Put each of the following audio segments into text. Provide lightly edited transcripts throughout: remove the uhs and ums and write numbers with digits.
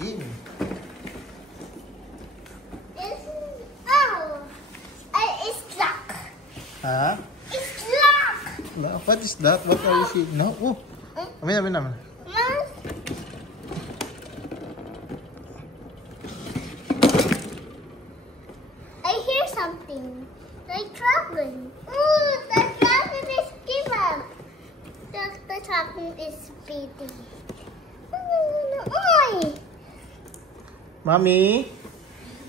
Game. It's lock. Huh? It's lock. What is that? What are you seeing? No? Oh. Amin. I hear something. The dragon. Ooh, the dragon is given. The dragon is beating. Uy! Mami?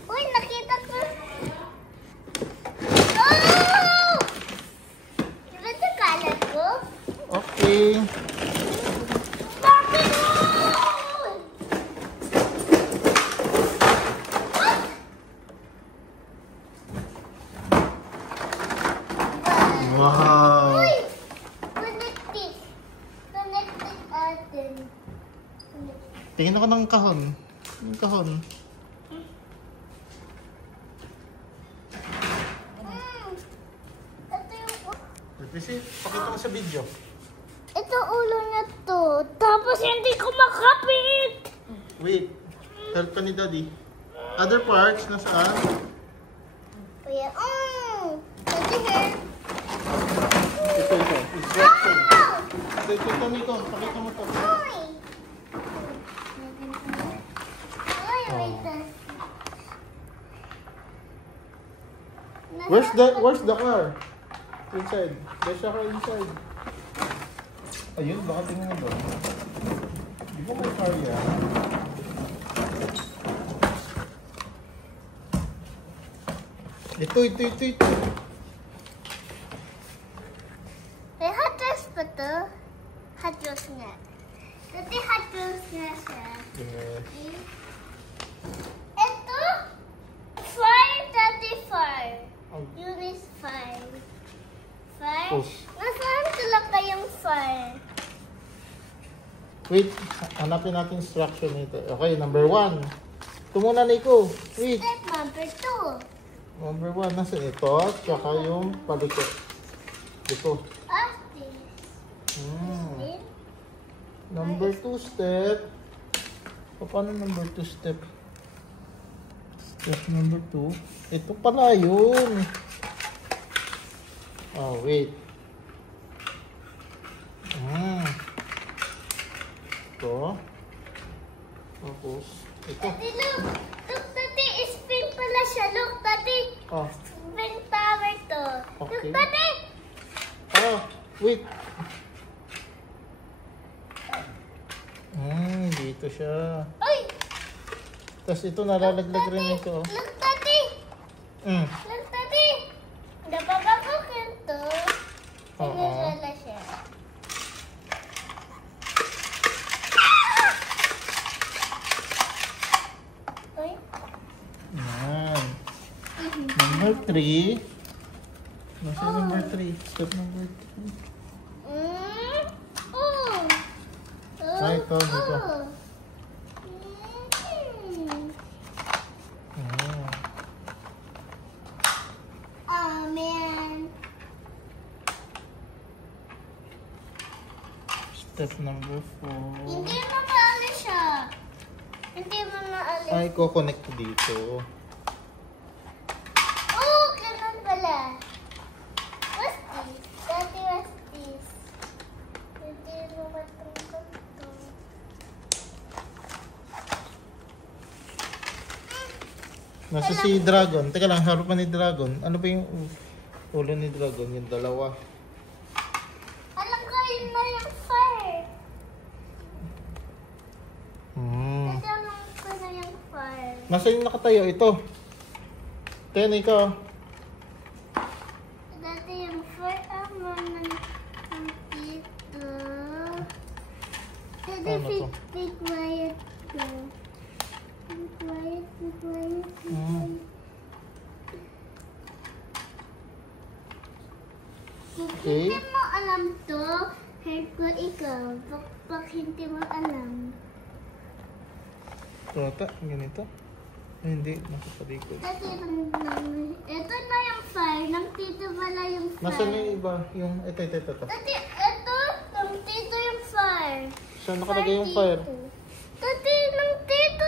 Uy, nakita ko. Oh! Diba ito kalat ko? Okay. Bakit? Wow. Uy! Connect it. Connect it atin. Tingin ako ng kahon. Yung kahon. Ito yung... Pakita mo sa video. Ito ulo niya to. Tapos hindi ko makapit. Wait. Help ka ni Daddy. Other parts, nasaan? Kuya, Daddy hair. Ito. Instruction. Oh! Ito, Nico. Pakita mo to. Uy! Wait. Where's the car? Inside. There's a car inside. Ayun, baka tingin mo doon. Di ba may car yan? Ito. May hot wheels pa to? Hot wheels nga. Dati hot wheels nga siya. Yes. Ito? Fire, Daddy, fire. Oh. Yun is fire. Fire? Push. Nasaan talaga yung fire? Wait, hanapin natin instruction nito. Okay, number 1. Ito muna, Nico. Wait. Step number 2. Number 1, nasa ito. Tsaka yung paliko. Ito. This. Number 2 step. Paano number 2 step? Step number 2. Ito pala yun. Oh, wait. Ito. Tapos, ito. Daddy, look. Look, Daddy. Spin pala siya. Look, Daddy. Oh, Spin tower to. Look, Okay. Daddy. wait. Dito siya. Uy! Tapos ito, nalalaglag rin ito. Look, Daddy. Look, Daddy. Napapabukin to. Oo. Sinasala siya. Uy. Yan. Number 3. Nasa number 3? Step number 3. Ito, dito. Oh, man. Step number 4. Hindi mo maalis siya. Hindi mo maalis. Ay, ko-connect dito. Oh, ganun pala. What's this? Daddy, what's this? Hindi mo matungkol to. Nasa si Dragon. Teka lang, harapan ni Dragon. Ano ba yung ulo ni Dragon? Yung dalawa. Alam ko yun na yung fire. Kasi alam ko na yung fire. Nasa yung nakatayo? Ito. Ten, ikaw. Dati yung fire ng dito. Dati Ano to? be quiet ko. Be quiet. Okay. Hindi mo alam to, heard ko ikaw. Pag hindi mo alam. Ito ata, ganito. Ay, hindi, nakapalikod. Dati ito na yung fire. Nang tito pala yung fire. Nasaan na yung iba? Yung, ito. Dati ito, nang tito yung fire. Saan nakalagay yung fire? Dati nang tito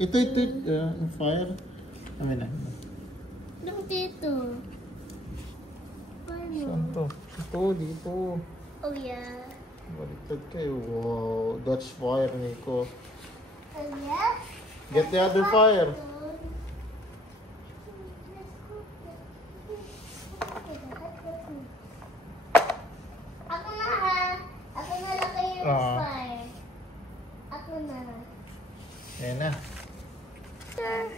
Ito, yung fire. Amin na. Look dito. Saan to? Ito, dito. Oh yeah. Baliktad kayo. Wow, that's fire, Nico. Oh yeah? Get the other fire. Ako na ha. Ako na laki yung fire. Ako na. Ayan na.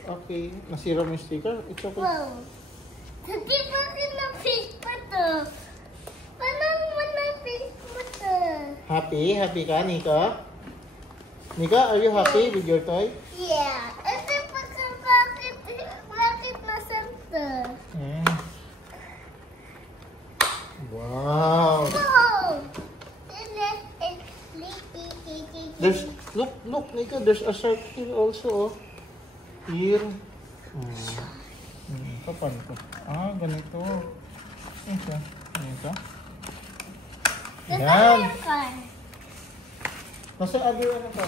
Okay. Nasira mo yung sticker? It's okay. Wow. Hindi ba kinapit pa to? Paano mo napit mo to? Happy? Happy ka, Nika? Nika, are you happy with your toy? Yeah. Ito pa ka bakit nasanta? Wow. Wow. There's, look, Nika, there's a shark here also, oh. Here. Kapan to? Ah, ganito. Ito. Ganito. Yan. Nasa other ano pa?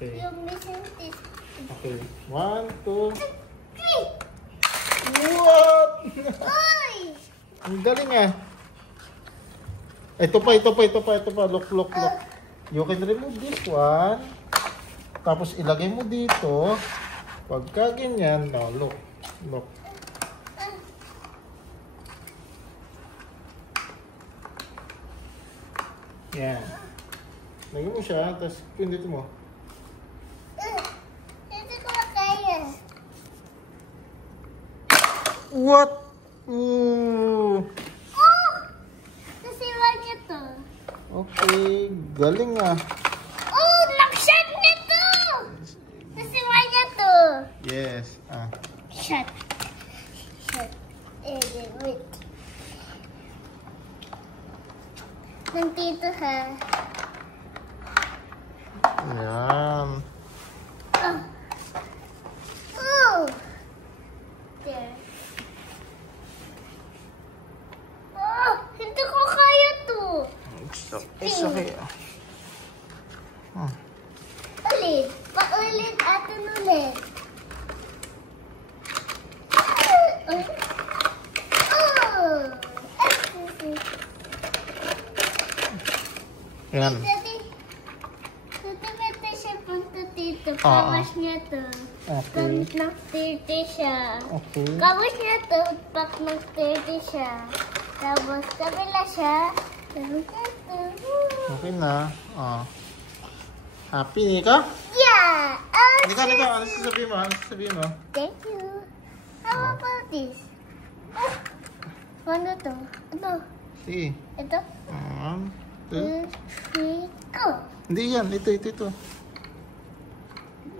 Okay. Yung missing this. Okay. 1, 2. 3. What? Oy! Ang galing ah. Ito pa. Look. You can remove this one. Tapos ilagay mo dito. Pagka ganyan, no, look. Yan. Lagay mo siya, tapos pindito mo. Hindi ko makaya. What? Ooh. Oh! Nasiwa niya to. Okay, galing ah. Oh! Nakshot niya to! Nasiwa niya to. Yes. Shot. Wait. Nandito ha. Yan. Oh! There. Oh! Hindi ko kaya to. It's okay. Ulit. Paulit atin ulit. Yan. Tutumete siya punta dito. Kawas niya to. Okay. Pag nag-30 siya. Okay. Kawas niya to. Pag nag-30 siya. Tapos kabila siya. Okay na. Happy, Nika? Yeah! Nika, ano sasabihin mo? Thank you. How about this? Ano to? Ito. See. Ito. 1, 2. 2, 3, go! Hindi yan. Ito.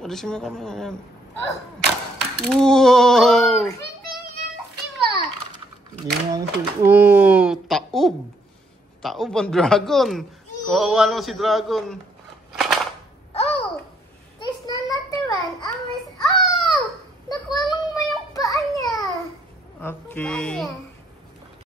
Alisin mo kami. Yan. Wow! Hindi yan, diba? Hindi nga ito. Oh, taob. Taob ang dragon. Kawawa naman si dragon. Oh! There's another one. Oh! Nakuha mo yung paa niya. Okay. Paa niya.